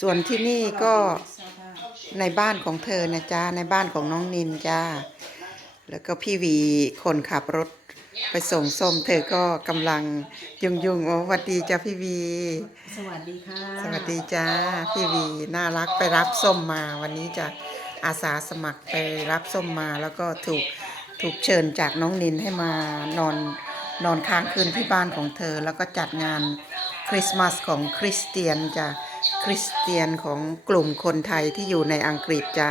ส่วนที่นี่ก็ในบ้านของเธอนะจ๊ะในบ้านของน้องนินจ้าแล้วก็พี่หวีคนขับรถไปส่งส้มเธอก็กำลังยุ่งยุ่งๆโอ้สวัสดีจ้าพี่หวี สวัสดีค่ะสวัสดีจ้าพี่หวีน่ารักไปรับส้มมาวันนี้จะอาสาสมัครไปรับส้มมาแล้วก็ถูกถูกเชิญจากน้องนินให้มานอนนอนค้างคืนที่บ้านของเธอ แล้วก็จัดงานคริสต์มาสของคริสเตียนจ้ะ คริสเตียนของกลุ่มคนไทยที่อยู่ในอังกฤษจ้ะ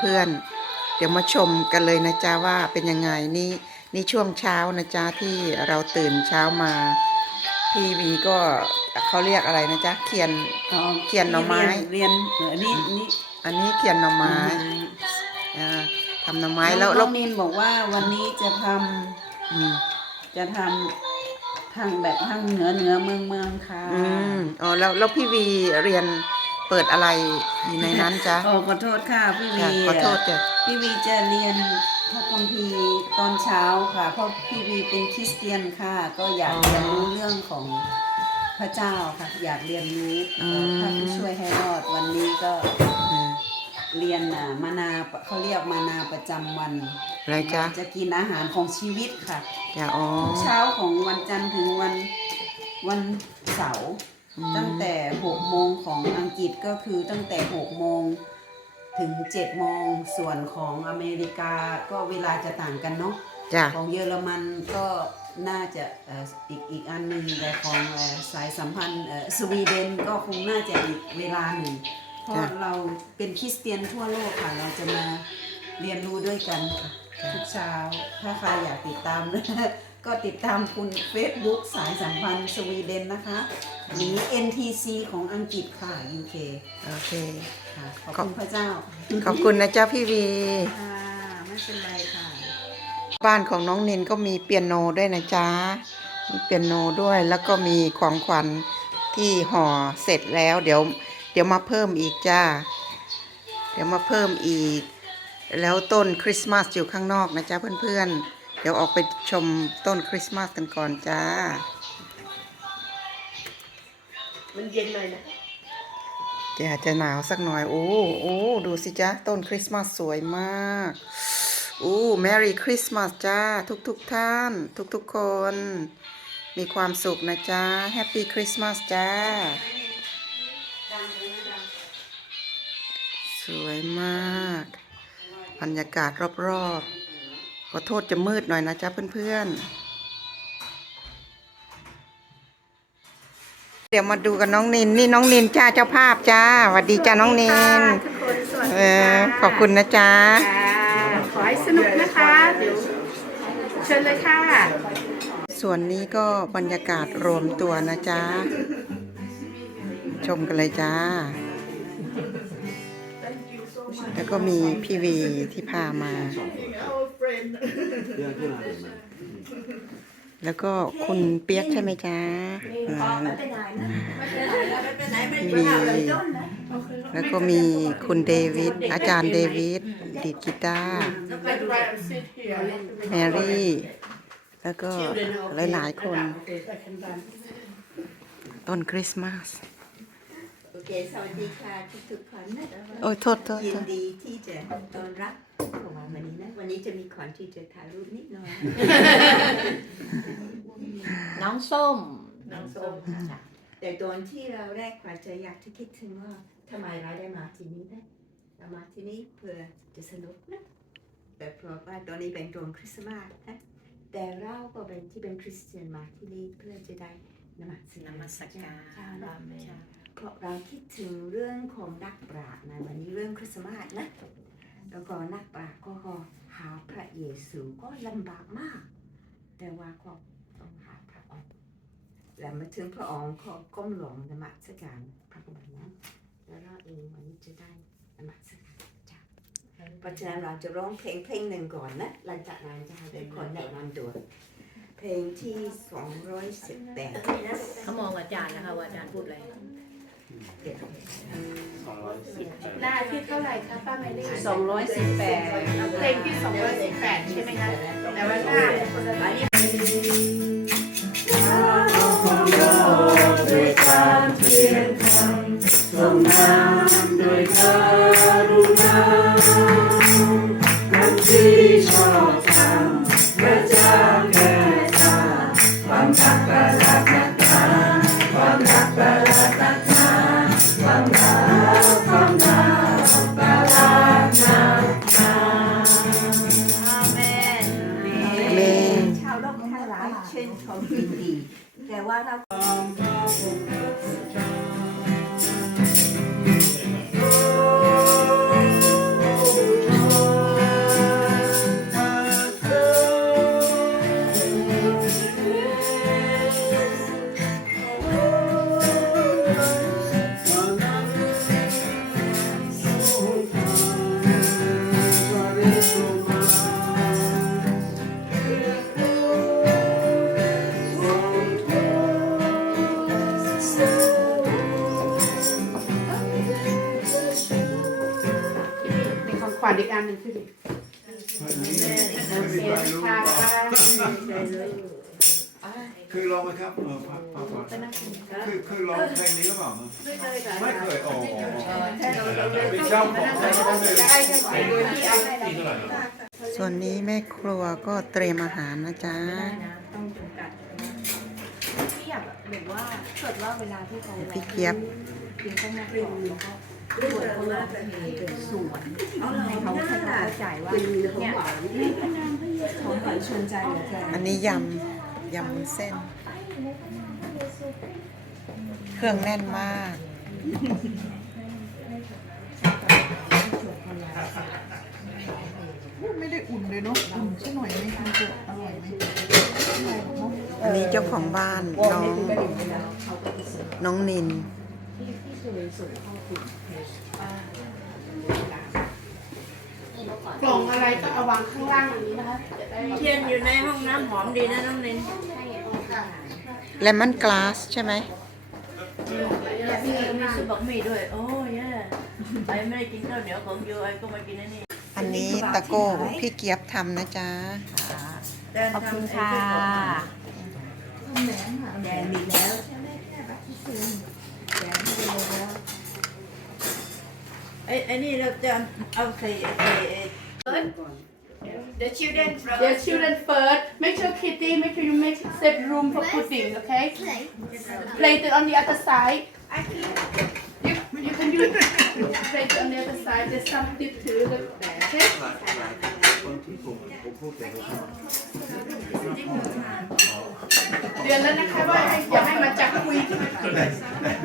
เพื่อนๆ เดี๋ยวมาชมกันเลยนะจ๊ะว่าเป็นยังไงนี่นี่ช่วงเช้านะจ๊ะที่เราตื่นเช้ามาพี่วีก็เขาเรียกอะไรนะจ๊ะเขียนอ๋อเขียนหน่อไม้เรียนเรียนเออนี่นี่อันนี้เขียนหน่อไม้อ่าทำหน่อไม้แล้วน้แล้อวงนินบอกว่าวันนี้จะทอืมำจะทำ ทางแบบทางเหนือเหนือเมืองเมืองค่ะอืมอ๋อแล้วแล้วพี่วีเรียนเปิดอะไรอยู่ในนั้นจ๊ะโอ้ขอโทษค่ะพี่วีจ้ะขอโทษจ้ะพี่วีจะเรียนพระคัมภีร์ตอนเช้าค่ะ เพราะพี่วีเป็นคริสเตียนค่ะ ก็อยากเรียนรู้เรื่องของพระเจ้าค่ะ อยากเรียนรู้พระผู้ช่วยให้รอดวันนี้ก็อืม เรียนอะมานาเขาเรียกมานาประจำวันอะไรจ๊ะจะกินอาหารของชีวิตค่ะจ้ะอ๋อทุกเช้าของวันจันทร์ถึงวันวันเสาร์อืม ตั้งแต่หกโมงของอังกฤษก็คือตั้งแต่หกโมงถึงเจ็ดโมงส่วนของอเมริกาก็เวลาจะต่างกันเนาะ จ้ะ ของเยอรมันก็น่าจะเอ่ออีกอีกอันหนึ่งแต่ของเอ่อสายสัมพันธ์เอ่อสวีเดนก็คงน่าจะอีกเวลาหนึ่ง เพราะเราเป็นคริสเตียนทั่วโลกค่ะ เราจะมาเรียนรู้ด้วยกันค่ะ ทุกเช้า ถ้าใครอยากติดตามก็ติดตามคุณ Facebook สายสัมพันธ์สวีเดนนะคะ หรือ NTC ของอังกฤษค่ะ UK โอเคค่ะขอบคุณพระเจ้า ขอบคุณนะจ๊ะพี่วีค่ะไม่เป็นไรค่ะ บ้านของน้องนินก็มีเปียโนด้วยนะจ๊ะมีเปียโนด้วยแล้วก็มีของขวัญที่ห่อเสร็จแล้วเดี๋ยว เดี๋ยวมาเพิ่มอีกจ้า เดี๋ยวมาเพิ่มอีก แล้วต้นคริสต์มาสอยู่ข้างนอกนะจ๊ะเพื่อนๆ เดี๋ยวออกไปชมต้นคริสต์มาสกันก่อนจ้า มันเย็นหน่อยนะจะจะหนาวสักหน่อย โอ้โอ้ดูสิจ๊ะต้นคริสต์มาสสวยมากโอ้แมรี่คริสต์มาสจ้า ทุกทุกๆท่าน ทุกทุกๆคน มีความสุขนะจ๊ะแฮปปี้คริสต์มาสจ้า วยมาก บรรยากาศรอบๆ ขอโทษจะมืดหน่อยนะจ๊ะเพื่อนๆ เดี๋ยวมาดูกันน้องนิน นี่น้องนินจ้าเจ้าภาพจ้าสวัสดีจ้าน้องนินทุกคนสวัสเอดีอค่ะขอบคุณนะจ๊ะค่ะขอให้สนุกนะคะเดี๋ยวเชิญเลยค่ะ ส่วนนี้ก็บรรยากาศรวมตัวนะจ๊ะ ชมกันเลยจ้า แล้วก็มีพี่วีที่พามาแล้วก็คุณเปียกใช่ไหมจ๊ะอืมพี่วีแล้วก็มีคุณเดวิด อาจารย์เดวิดดีดกีตาร์แมรี่ แล้วก็หลายๆคน ต้นคริสต์มาสโอ เคสวัสดีค่ะทุกทุกๆคนนะโอ้ยโทษโทษยิโทนษดีที่จะต้อนรับของเราวันนี้นะ วันนี้จะมีขอนที่จะถ่ายรูปนิดหน่อยน้องส้ม น้องส้มค่ะแต่ตอนที่เราแรกกว่าจะอยากจะคิดถึงว่าทำไมเราได้มาที่นี่นะเรามาที่นี่เพื่อจะสนุกนะ แต่เพราะว่าตอนนี้เป็นตรงคริสต์มาสนะแต่เราก็เป็นที่เป็นคริสเตียนมาที่นี่เพื่อจะได้นมัสการนมัสการเจ้เนะ เพราะเราคิดถึงเรื่องของนักปราชญ์นะวันนี้เรื่องคริสต์มาสนะแล้วก็นักปราชญ์ก็หาพระเยซูก็ลำบากมาก แต่ว่าก็ต้องหาพระองค์และมาถึงพระองค์ก็ก้มลงนมัสการพระองค์นั้นแล้วเราเองวันนี้จะได้นมัสการจ้ะเพราะฉะนั้นเราจะร้องเพลงเพลงหนึ่งก่อนนะหลังจากนั้นจะให้ทุกคนแนะนำตัวเพลงที่ 218เขามองอาจารย์นะคะว่าอาจารย์พูดอะไร หน้าที่เท่าไหร่คะป้าแมรี่สองร้อยสิบแปดเพลงที่สองร้อยสิบแปดใช่ไหมคะแต่ว่าหน้าคนละที่ชอบ Thank you. องขวัญอีกอันหนึ่งคือดิค่ะเคยร้องไหมครับเออพักพักก่อนคือเคยร้องเพลงนี้หรือเปล่าไม่เคยอ๋อเป็นเจ้าของเพลงก็เลยได้กันไปโดยที่เอาส่วนนี้แม่ครัวก็เตรียมอาหารนะจ๊ะต้องจำกัดที่อยากแบบว่าเกิดว่าเวลาที่เขาพี่เจี๊ยบกินข้าวหน้าก่อนแล้วก็ ส่วนเขาเราเป็นส่วนให้เขาให้เขาเข้าใจว่าเนี่ยของขวัญชวนใจเหลือเกินอันนี้ยำยำวุ้นเส้น เครื่องแน่นมากไม่ได้อุ่นเลยเนาะอุ่นใช่หน่อยไหมมันจะอร่อยไหมอันนี้เจ้าของบ้านน้องน้องนิน กล่องอะไรก็เอาวางข้างล่างอย่างนี้นะคะจะได้เทียนอยู่ในห้องน้ำหอมดีนะน้องนินเลมอนกลาสใช่ไหมมีซุปบักหมี่ด้วย โอ้ยแย่ไอ้ไม่ได้กินข้าวเหนียวของยูไอ้ก็มากินอันนี้อันนี้ตะโก้พี่เกียบทำนะจ๊ะ ขอบคุณค่ะแดงมีแล้วใช่ไหมแค่บัตรที่ซื้อ แดงมีแล้ว ไอ้ไอ้นี่เราจะเอาใส่ใส่ The children The children first make sure Kitty make sure you make set room for pudding okay place it on the other side you you can do it place it on the other side there's some tip to the okay คนที่ผมผมพูดแต่ละค เดือนแล้วนะคะว่าให้อย่าให้มาจับคุย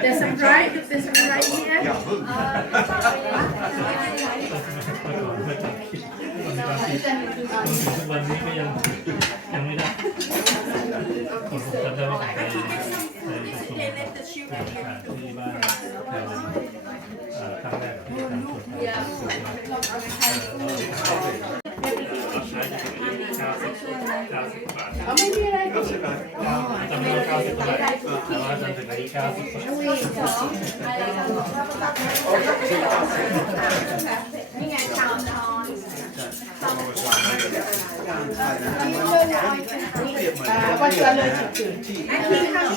There's some right there's some right here อย่าพึ่งทุกวันนี้ก็ยังยังไม่ได้ผมจำได้ว่าผมไปในที่บ้านแถวเอ่อครั้งแรกที่ทำสวนใช้เก้าสิบเก้าสิบบาท เอาไม่มีอะไรก็ ใช่ไหม จำนวนเก้าสิบบาทแต่ว่า จนถึงอายุเก้า รียบาทอ่าว่าเชื่อเลยจืดที่ที่บาง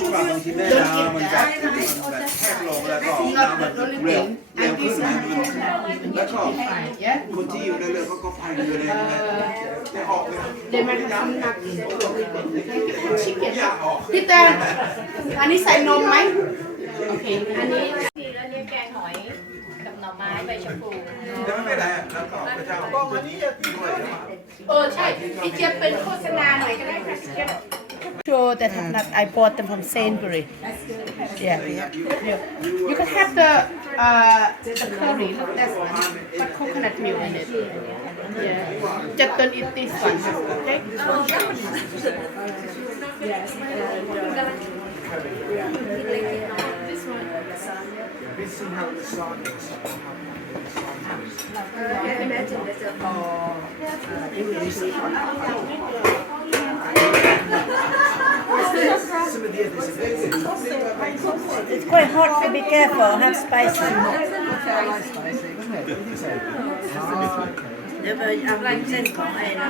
ทีแม่น้ำมันจะแคบลงแล้วก็น้ำมันเร็วเร็วขึ้นนะแล้วก็คนที่อยู่ในเรือเขาก็พายเรือเลยนะจะออกเลยเดี๋ยวมันทำหนักชิคเก้ยพี่แต่อันนี้ใส่นมไหมโอเค อันนี้ แล้วเนี่ยแกงหอยกับหน่อ ไม้ใบชะพูแต่ไม่เป็นไรแล้วก็พระเจ้าบอกวันนี้อย่าทิ้งไว้นะเออใช่พี่เจี๊ยบเป็นโฆษณาหน่อยก็ได้ค่ะพี่เจี๊ยบ Sure that have not I bought them from Sainsbury yeah yeah you can have the uh the curry look that's one but coconut milk in it yeah just don't eat this one okay this one It's quite hot so be careful have spicy เดี๋ยวไปเอาเส้นของไอ้นะ